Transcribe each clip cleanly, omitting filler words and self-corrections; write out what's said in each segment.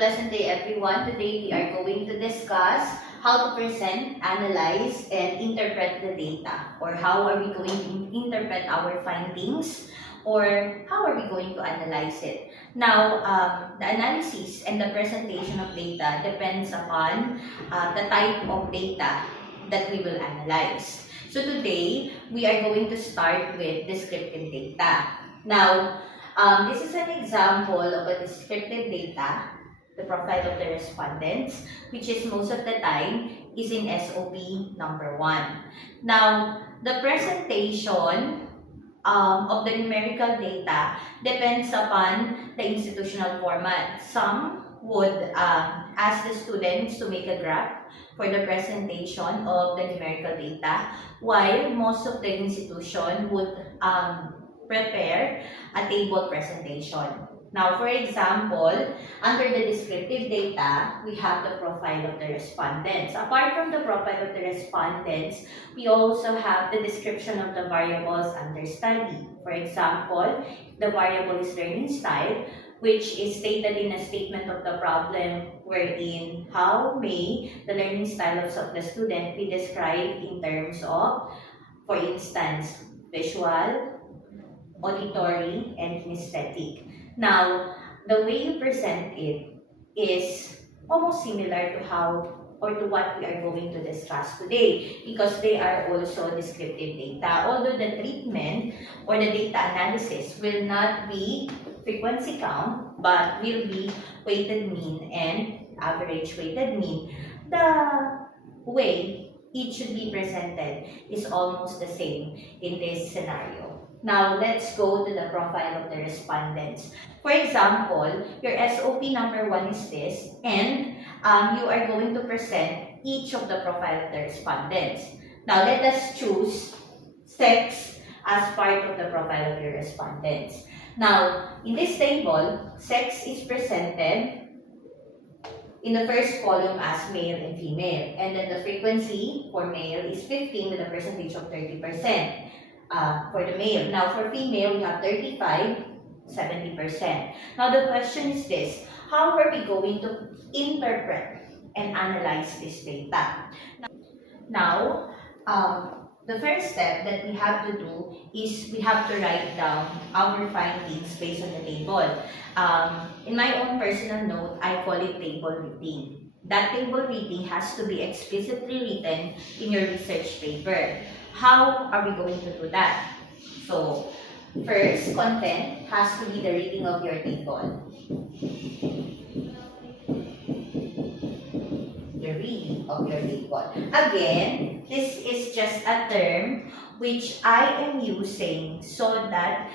pleasant day everyone. Today we are going to discuss how to present, analyze, and interpret the data, or how are we going to interpret our findings, or how are we going to analyze it. Now, the analysis and the presentation of data depends upon the type of data that we will analyze. So today, we are going to start with descriptive data. Now, this is an example of a descriptive data, the profile of the respondents, which is most of the time is in SOP number 1. Now, the presentation of the numerical data depends upon the institutional format. Some would ask the students to make a graph for the presentation of the numerical data, while most of the institution would prepare a table presentation. Now, for example, under the descriptive data, we have the profile of the respondents. Apart from the profile of the respondents, we also have the description of the variables under study. For example, the variable is learning style, which is stated in a statement of the problem wherein how may the learning styles of the student be described in terms of, for instance, visual, auditory, and kinesthetic. Now, the way you present it is almost similar to how or to what we are going to discuss today, because they are also descriptive data. Although the treatment or the data analysis will not be frequency count, but will be weighted mean and average weighted mean. The way it should be presented is almost the same in this scenario. Now, let's go to the profile of the respondents. For example, your SOP number 1 is this, and you are going to present each of the profile of the respondents. Now, let us choose sex as part of the profile of your respondents. Now, in this table, sex is presented in the first column as male and female, and then the frequency for male is 15 with a percentage of 30%. For the male. Now, for female, we have 35, 70%. Now, the question is this: how are we going to interpret and analyze this data? Now, the first step that we have to do is we have to write down our findings based on the table. In my own personal note, I call it table reading. That table reading has to be explicitly written in your research paper. How are we going to do that? So, first, content has to be the reading of your table. The reading of your table. Again, this is just a term which I am using so that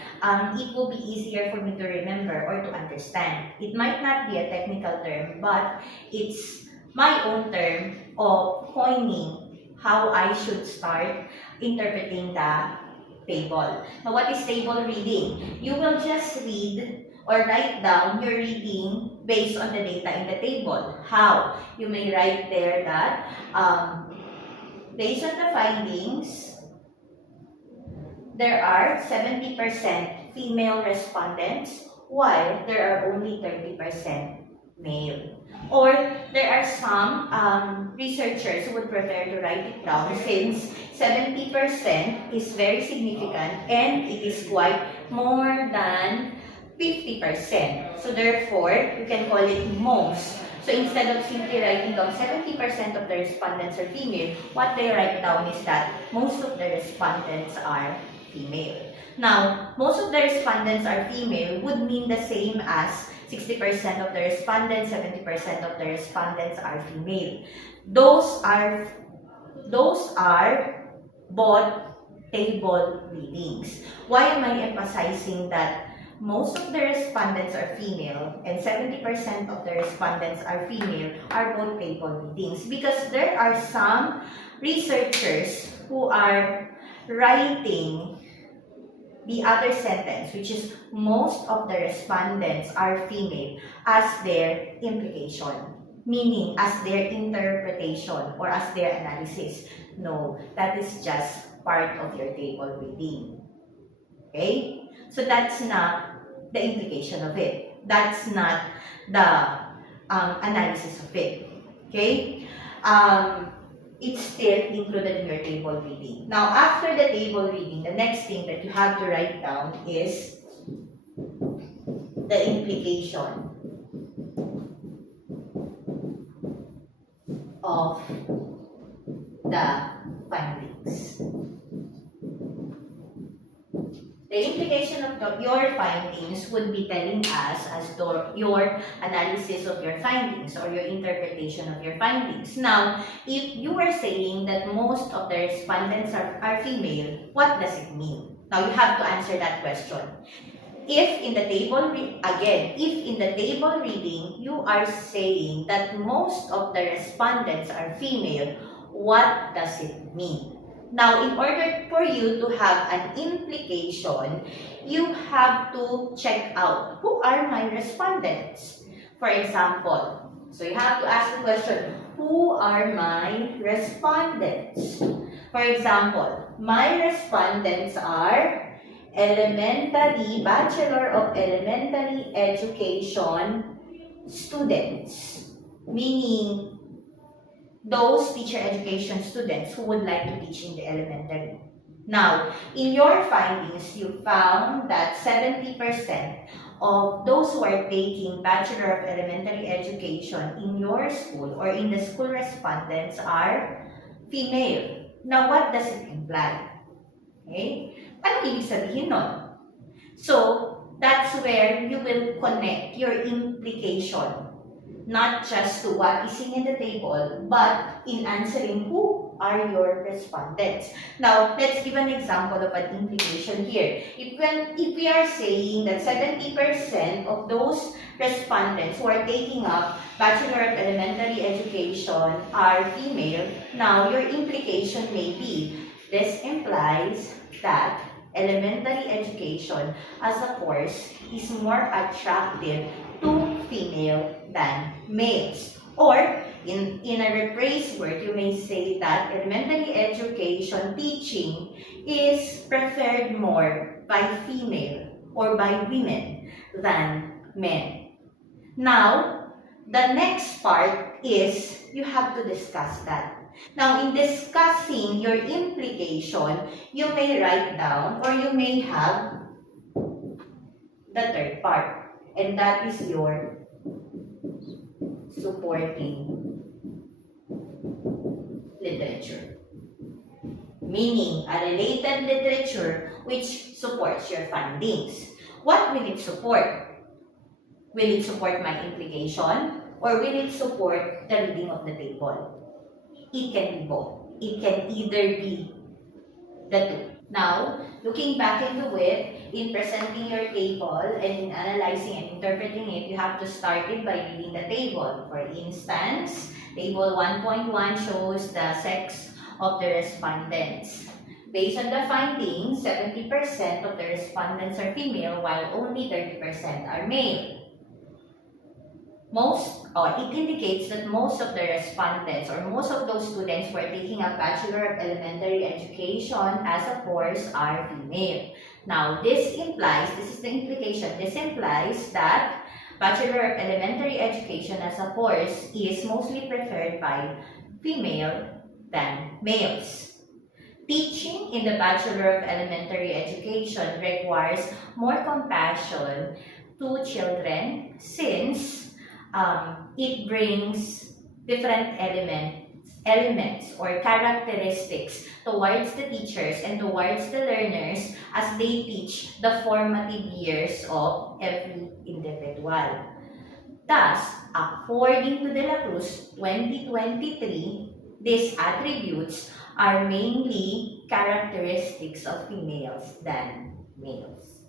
it will be easier for me to remember or to understand. It might not be a technical term, but it's my own term of coining how I should start interpreting the table. Now, what is table reading? You will just read or write down your reading based on the data in the table. How? You may write there that based on the findings, there are 70% female respondents, while there are only 30% male. Or there are some researchers who would prefer to write it down, since 70% is very significant and it is quite more than 50%. So therefore, you can call it most. So instead of simply writing down 70% of the respondents are female, what they write down is that most of the respondents are female. Now, most of the respondents are female would mean the same as 60% of the respondents, 70% of the respondents are female. Those are both table readings. Why am I emphasizing that most of the respondents are female and 70% of the respondents are female are both table readings? Because there are some researchers who are writing the other sentence, which is most of the respondents are female, as their implication, meaning as their interpretation or as their analysis. No, that is just part of your table reading. Okay? So that's not the implication of it. That's not the analysis of it. Okay? It's still included in your table reading. Now, after the table reading, the next thing that you have to write down is the implication of the findings. The implication of your findings would be telling us as to your analysis of your findings or your interpretation of your findings. Now, if you are saying that most of the respondents are female, what does it mean? Now, you have to answer that question. If in the table reading you are saying that most of the respondents are female, what does it mean? Now, in order for you to have an implication, you have to check out who are my respondents. For example, so you have to ask the question, who are my respondents? For example, my respondents are Bachelor of Elementary Education students, meaning those teacher education students who would like to teach in the elementary. Now, in your findings, you found that 70% of those who are taking Bachelor of Elementary Education in your school or in the school respondents are female. Now, what does it imply? Okay? Ano ibig sabihin nun? So, that's where you will connect your implication, not just to what is in the table, but in answering who are your respondents. Now, let's give an example of an implication here. If we are saying that 70% of those respondents who are taking up Bachelor of Elementary Education are female, now your implication may be, this implies that elementary education as a course is more attractive to female than males. Or, in a rephrased word, you may say that elementary education teaching is preferred more by female or by women than men. Now, the next part is you have to discuss that. Now, in discussing your implication, you may write down or you may have the third part, and that is your supporting literature. Meaning, a related literature which supports your findings. What will it support? Will it support my implication or will it support the reading of the table? It can be both. It can either be the two. Now, looking back into it, in presenting your table and in analyzing and interpreting it, you have to start it by reading the table. For instance, table 1.1 shows the sex of the respondents. Based on the findings, 70% of the respondents are female while only 30% are male. It indicates that most of the respondents or most of those students who are taking a Bachelor of Elementary Education as a course are female. Now, this is the implication, this implies that Bachelor of Elementary Education as a course is mostly preferred by female than males. Teaching in the Bachelor of Elementary Education requires more compassion to children since it brings different elements or characteristics towards the teachers and towards the learners as they teach the formative years of every individual. Thus, according to De La Cruz 2023, these attributes are mainly characteristics of females than males.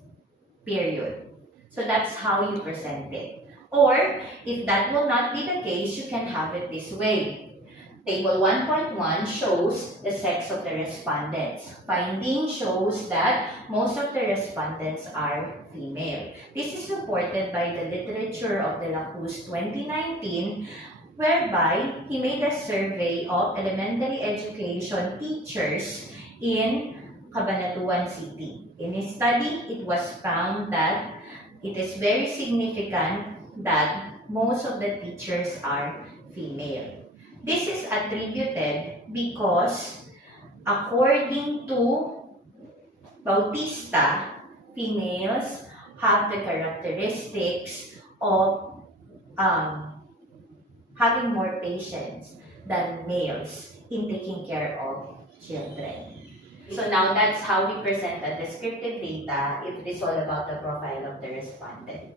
Period. So that's how you present it. Or, if that will not be the case, you can have it this way. Table 1.1 shows the sex of the respondents. Finding shows that most of the respondents are female. This is supported by the literature of De La Cruz 2019, whereby he made a survey of elementary education teachers in Cabanatuan City. In his study, it was found that it is very significant that most of the teachers are female. This is attributed because according to Bautista, females have the characteristics of having more patience than males in taking care of children. So now that's how we present the descriptive data if it is all about the profile of the respondent.